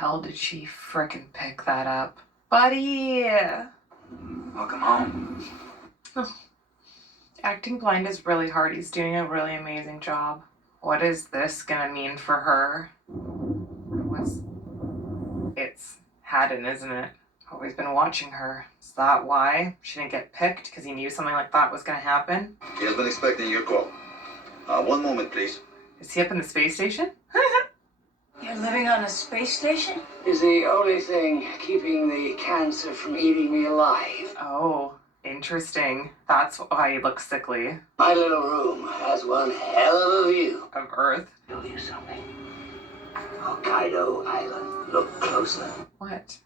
hell did she frickin' pick that up? Buddy! Welcome home. Oh. Acting blind is really hard. He's doing a really amazing job. What is this gonna mean for her? It's Haddon, isn't it? Always been watching her. Is that why she didn't get picked? Because he knew something like that was gonna happen? He has been expecting your call. One moment, please. Is he up in the space station? You're living on a space station? Is the only thing keeping the cancer from eating me alive. Oh, interesting. That's why he looks sickly. My little room has one hell of a view. Of Earth. Tell you something. Hokkaido Island. Look closer. What?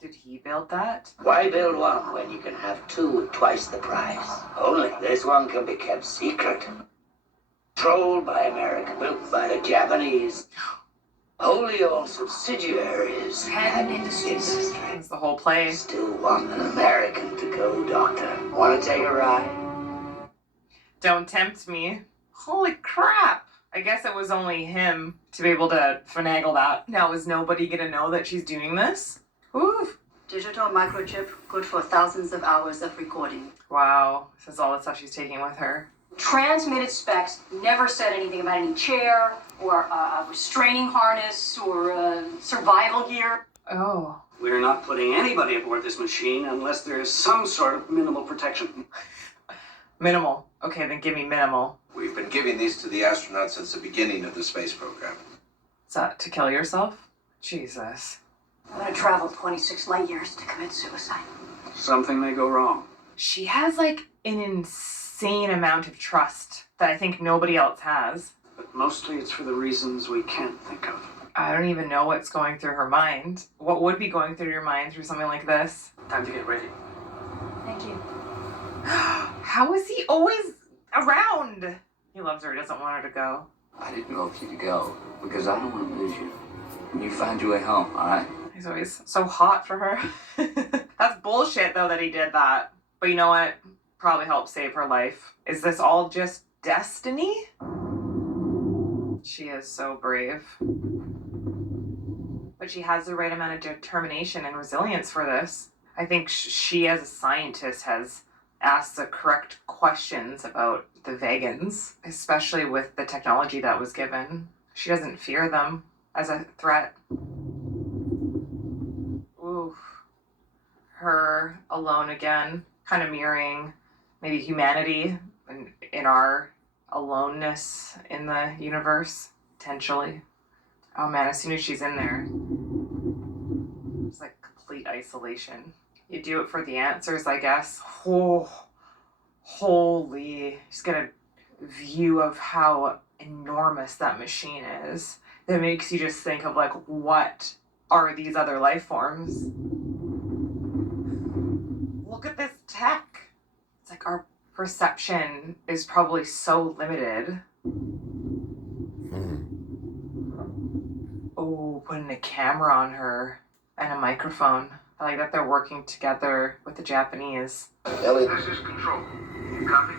Did he build that? Why build one when you can have two at twice the price? Only this one can be kept secret. Controlled by America, built by the Japanese. Wholly owned subsidiaries. Haddon Industries. That's the whole play. Still want an American to go, Doctor. Want to take a ride? Don't tempt me. Holy crap! I guess it was only him to be able to finagle that. Now, is nobody gonna know that she's doing this? Ooh. Digital microchip, good for thousands of hours of recording. Wow. This is all the stuff she's taking with her. Transmitted specs never said anything about any chair or a restraining harness or survival gear. Oh. We're not putting anybody aboard this machine unless there's some sort of minimal protection. Minimal. Okay, then give me minimal. We've been giving these to the astronauts since the beginning of the space program. Is that to kill yourself? Jesus. I'm gonna travel 26 light years to commit suicide. Something may go wrong. She has like an insane amount of trust that I think nobody else has. But mostly it's for the reasons we can't think of. I don't even know what's going through her mind. What would be going through your mind through something like this? Time to get ready. Thank you. How is he always around? He loves her, he doesn't want her to go. I didn't go for you to go because I don't want to lose you. And you find your way home, all right? He's always so hot for her. That's bullshit, though, that he did that. But you know what? Probably helped save her life. Is this all just destiny? She is so brave. But she has the right amount of determination and resilience for this. I think she, as a scientist, has asked the correct questions about the vegans, especially with the technology that was given. She doesn't fear them as a threat. Ooh. Her alone again, kind of mirroring maybe humanity in our aloneness in the universe, potentially. Oh man, as soon as she's in there, it's like complete isolation. You do it for the answers, I guess. Oh, holy. Just get a view of how enormous that machine is. That makes you just think of like, what are these other life forms? Look at this tech. It's like our perception is probably so limited. Oh, putting a camera on her and a microphone. I like that they're working together with the Japanese. Ellie. This is Control. You copy?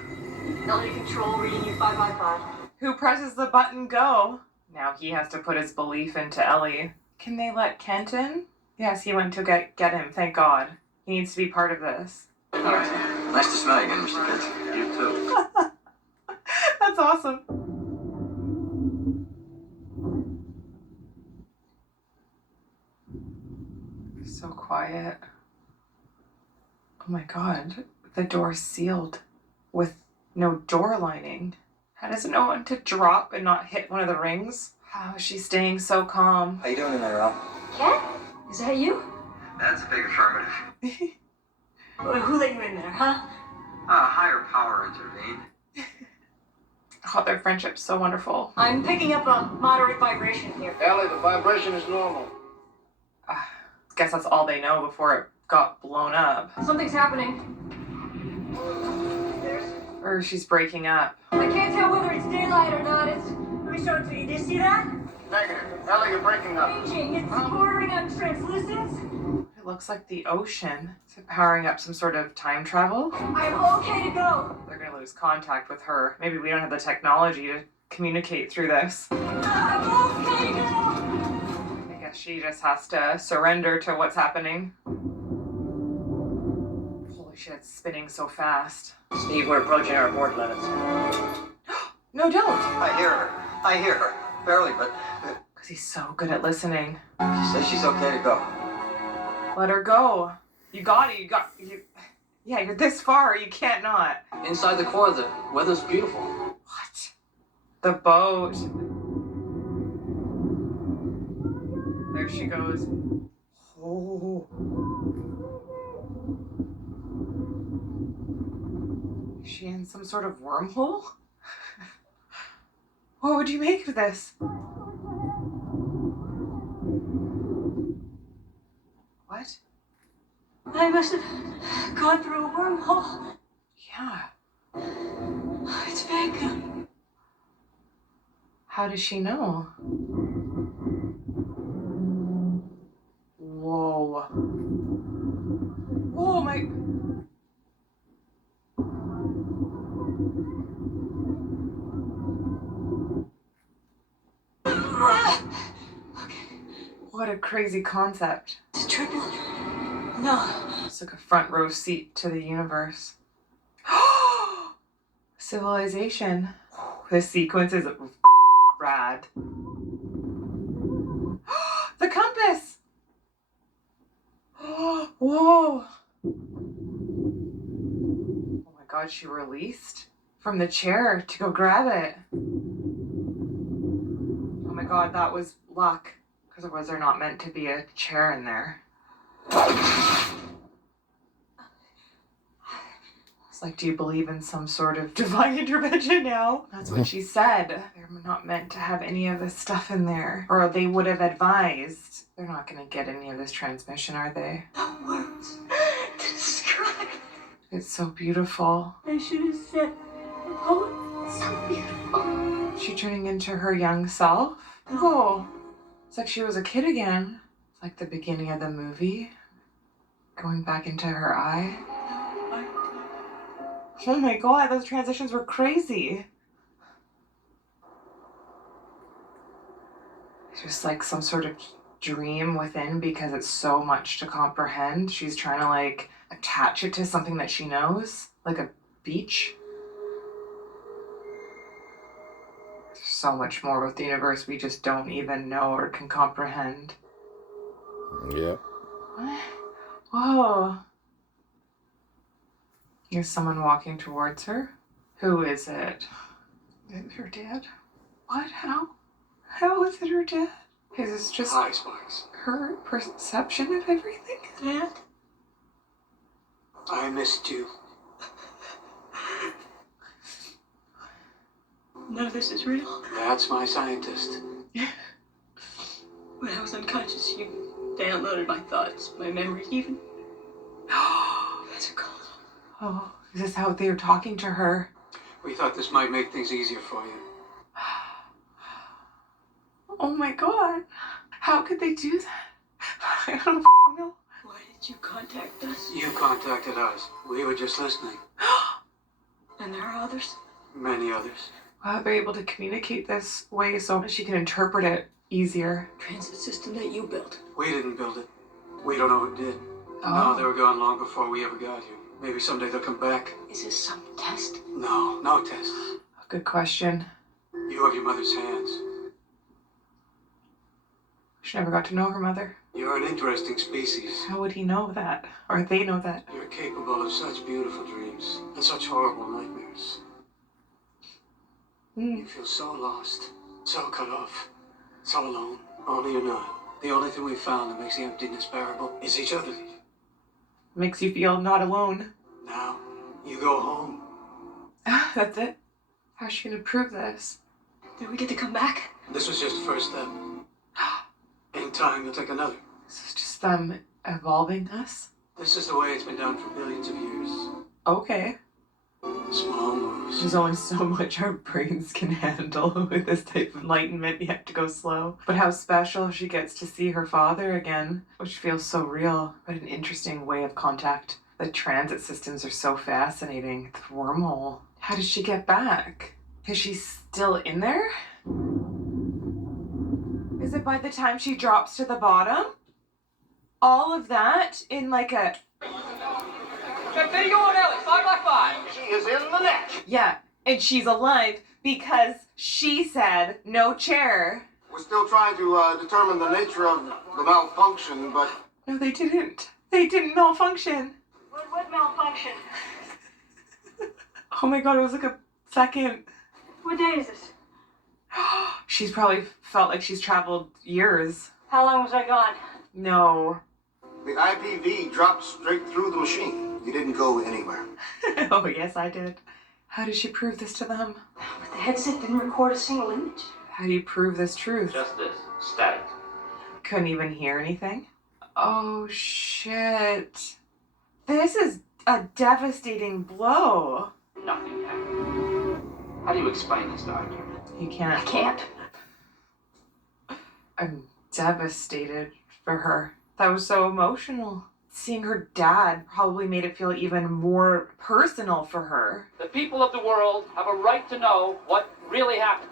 Elliot Control reading you 555. Who presses the button go? Now he has to put his belief into Ellie. Can they let Kent in? Yes, he went to get him, thank God. He needs to be part of this. All right. Nice to smell you again, Mr. Pitts. You too. That's awesome. So quiet. Oh my God, the door's sealed with no door lining. How does it know when to drop and not hit one of the rings? How is she staying so calm? How you doing in there, Al? Ken? Is that you? That's a big affirmative. Who let you in there, huh? Higher power intervened. Oh, their friendship's so wonderful. I'm picking up a moderate vibration here. Ellie, the vibration is normal. Guess that's all they know before it got blown up. Something's happening. Or she's breaking up. I can't tell whether it's daylight or not. Let me show it to you. Do you see that? Negative. Ellie, you're breaking up. Raging. It's bordering on translucence. It looks like the ocean. Is it powering up some sort of time travel? I'm okay to go. They're gonna lose contact with her. Maybe we don't have the technology to communicate through this. I guess she just has to surrender to what's happening. Holy shit, it's spinning so fast. Steve, we're approaching our abort limits. No, don't! I hear her. Barely, but Because he's so good at listening. she says she's okay to go. Let her go. You got it. Yeah, you're this far. You can't not. Inside the core, the weather's beautiful. What? The boat. There she goes. Oh. Is she in some sort of wormhole? What would you make of this? What? I must have gone through a wormhole. Yeah. It's fake. How does she know? Whoa. Oh my. What a crazy concept. It's triple. No. It's like a front row seat to the universe. Civilization. This sequence is rad. The compass! Whoa! Oh my god, she released from the chair to go grab it. Oh my god, that was luck. Because was there not meant to be a chair in there? It's like, do you believe in some sort of divine intervention now? That's what she said. They're not meant to have any of this stuff in there. Or they would have advised. They're not going to get any of this transmission, are they? No words to describe. It's so beautiful. I should have said a poem. So beautiful. Is she turning into her young self? Oh, it's like she was a kid again. It's like the beginning of the movie. Going back into her eye. Oh my god, those transitions were crazy. It's just like some sort of dream within because it's so much to comprehend. She's trying to like attach it to something that she knows, like a beach. There's so much more about the universe we just don't even know or can comprehend. Yep. What? Whoa. There's someone walking towards her. Who is it? Is it her dad? What? How? How is it her dad? Is this just Hi, Sparks. her perception of everything? Dad? I missed you. None of this is real. That's my scientist. When I was unconscious, you downloaded my thoughts, my memories, even. That's a cold. Oh, is this how they were talking to her? We thought this might make things easier for you. Oh my god. How could they do that? I don't know. Why did you contact us? You contacted us. We were just listening. And there are others? Many others. Wow, they're able to communicate this way so she can interpret it easier. Transit system that you built. We didn't build it. We don't know who did. Oh. No, they were gone long before we ever got here. Maybe someday they'll come back. Is this some test? No, no tests. Good question. You have your mother's hands. She never got to know her mother. You're an interesting species. How would he know that? Or they know that? You're capable of such beautiful dreams and such horrible nightmares. You feel so lost, so cut off, so alone. Only you're not. The only thing we've found that makes the emptiness bearable is each other. Makes you feel not alone. Now, you go home. That's it? How's she gonna prove this? Do we get to come back? This was just the first step. In time, you'll take another. This is just them evolving us? This is the way it's been done for billions of years. Okay. Small moves. There's only so much our brains can handle with this type of enlightenment. You have to go slow. But how special she gets to see her father again, which feels so real. But an interesting way of contact. The transit systems are so fascinating. The wormhole. How did she get back? Is she still in there? Is it by the time she drops to the bottom? All of that in like a... Check video on Ellie, 5x5. She is in the net. Yeah, and she's alive because she said no chair. We're still trying to determine the nature of the malfunction, but... No, they didn't. They didn't malfunction. What malfunction? Oh my god, it was like a second. What day is this? She's probably felt like she's traveled years. How long was I gone? No. The IPV dropped straight through the machine. You didn't go anywhere. Oh, yes, I did. How did she prove this to them? But the headset didn't record a single image. How do you prove this truth? Just this. Static. Couldn't even hear anything? Oh, shit. This is a devastating blow. Nothing happened. How do you explain this, Doctor? You can't. I can't. I'm devastated for her. That was so emotional. Seeing her dad probably made it feel even more personal for her. The people of the world have a right to know what really happened.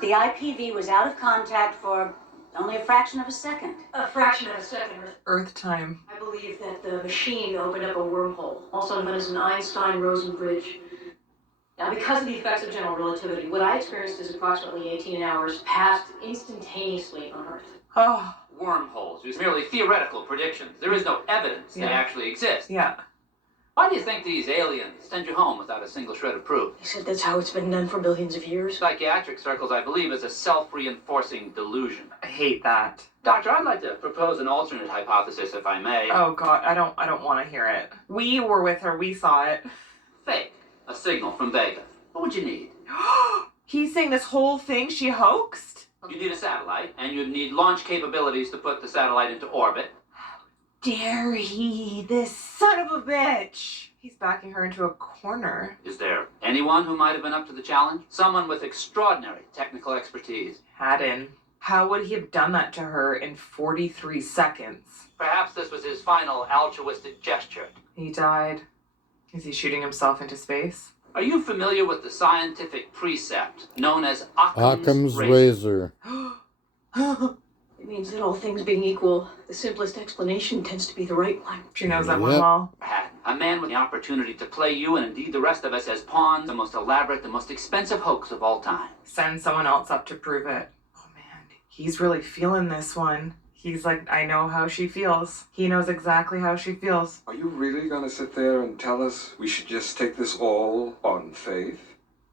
The IPV was out of contact for only a fraction of a second. A fraction of a second. Earth time. I believe that the machine opened up a wormhole, also known as an Einstein-Rosen bridge. Now, because of the effects of general relativity, what I experienced is approximately 18 hours passed instantaneously on Earth. Oh. Wormholes use merely theoretical predictions. There is no evidence they actually exist. Yeah. Why do you think these aliens send you home without a single shred of proof? He said that's how it's been done for billions of years. Psychiatric circles, I believe, is a self-reinforcing delusion. I hate that. Doctor, I'd like to propose an alternate hypothesis, if I may. Oh god, I don't want to hear it. We were with her, we saw it. Fake. A signal from Vega. What would you need? He's saying this whole thing she hoaxed? You need a satellite, and you'd need launch capabilities to put the satellite into orbit. Dare he, this son of a bitch! He's backing her into a corner. Is there anyone who might have been up to the challenge? Someone with extraordinary technical expertise. Haddon. How would he have done that to her in 43 seconds? Perhaps this was his final altruistic gesture. He died. Is he shooting himself into space? Are you familiar with the scientific precept known as Occam's razor? It means that all things being equal, the simplest explanation tends to be the right one. She knows that one well. A man with the opportunity to play you and indeed the rest of us as pawns, the most elaborate, the most expensive hoax of all time. Send someone else up to prove it. Oh man, he's really feeling this one. He's like, I know how she feels. He knows exactly how she feels. Are you really gonna sit there and tell us we should just take this all on faith?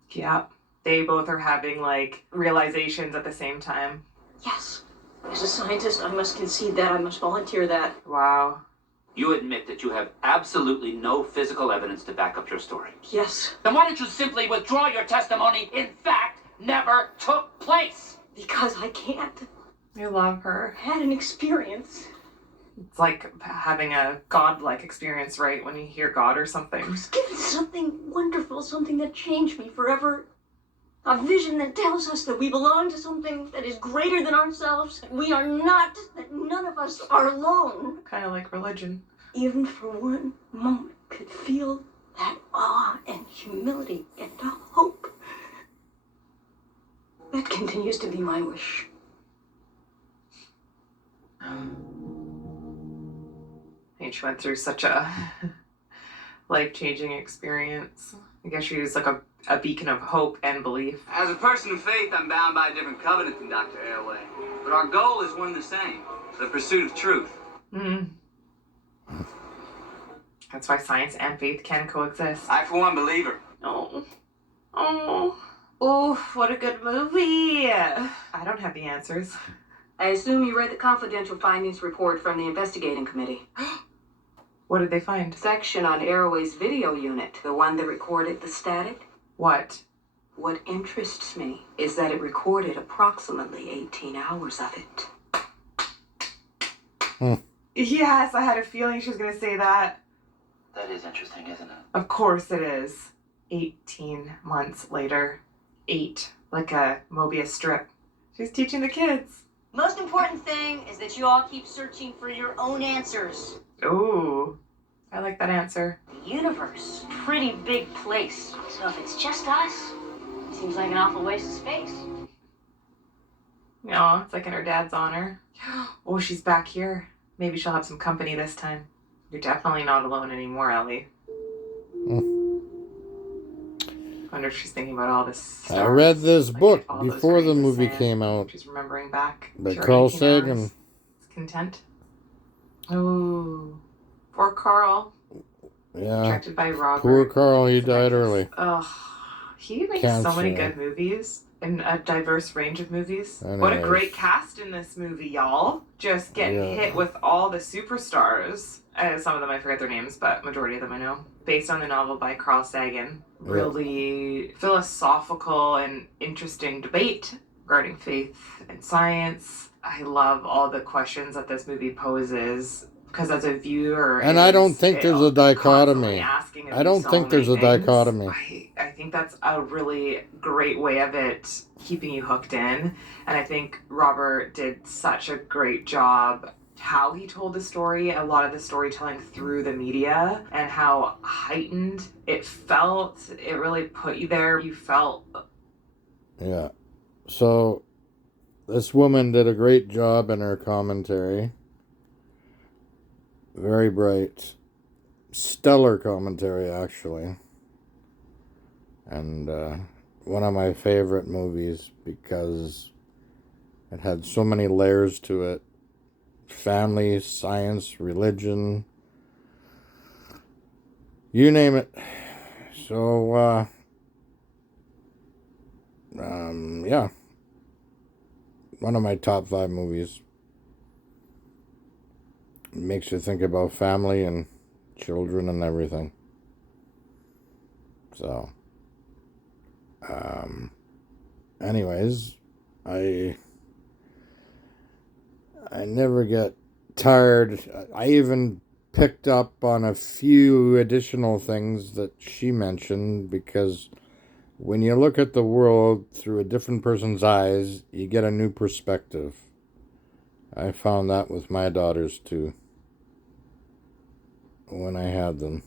Yeah. They both are having, like, realizations at the same time. Yes. As a scientist, I must concede that. I must volunteer that. Wow. You admit that you have absolutely no physical evidence to back up your story. Yes. Then why don't you simply withdraw your testimony, in fact, never took place? Because I can't. I love her. I had an experience. It's like having a godlike experience, right? When you hear God or something. I was given something wonderful, something that changed me forever. A vision that tells us that we belong to something that is greater than ourselves. We are not, that none of us are alone. Kind of like religion. Even for one moment could feel that awe and humility and hope. That continues to be my wish. I think she went through such a life-changing experience. I guess she was like a beacon of hope and belief. As a person of faith, I'm bound by a different covenant than Dr. Airway. But our goal is one and the same, the pursuit of truth. That's why science and faith can coexist. I, for one, believe her. Oh, what a good movie. I don't have the answers. I assume you read the confidential findings report from the investigating committee. What did they find? Section on Airway's video unit, the one that recorded the static. What? What interests me is that it recorded approximately 18 hours of it. Yes, I had a feeling she was going to say that. That is interesting, isn't it? Of course it is. 18 months later. 8. Like a Mobius strip. She's teaching the kids. Most important thing is that you all keep searching for your own answers. Ooh. I like that answer. The universe, pretty big place. So if it's just us, it seems like an awful waste of space. No, it's like in her dad's honor. Oh, she's back here. Maybe she'll have some company this time. You're definitely not alone anymore, Ellie. I wonder if she's thinking about all this stars. I read this book all those before the grains of movie sand. came out. She's remembering back By to her Carl 18 hours. Sagan. Content. Oh, poor Carl. Yeah. Directed by Robert. Poor Carl, he died early. Ugh. He makes so many good movies. And a diverse range of movies. What a great cast in this movie, y'all. Just getting hit with all the superstars. Some of them I forget their names, but majority of them I know. Based on the novel by Carl Sagan. Really philosophical and interesting debate regarding faith and science. I love all the questions that this movie poses. Because as a viewer, and I don't think there's a dichotomy. I don't think there's a dichotomy. I think that's a really great way of it keeping you hooked in. And I think Robert did such a great job how he told the story, a lot of the storytelling through the media, and how heightened it felt. It really put you there. You felt... Yeah. So, this woman did a great job in her commentary. Very bright. Stellar commentary, actually. And one of my favorite movies because it had so many layers to it. Family, science, religion. You name it. So, yeah. One of my top 5 movies. It makes you think about family and children and everything. So, anyways, I never get tired. I even picked up on a few additional things that she mentioned because when you look at the world through a different person's eyes, you get a new perspective. I found that with my daughters too when I had them.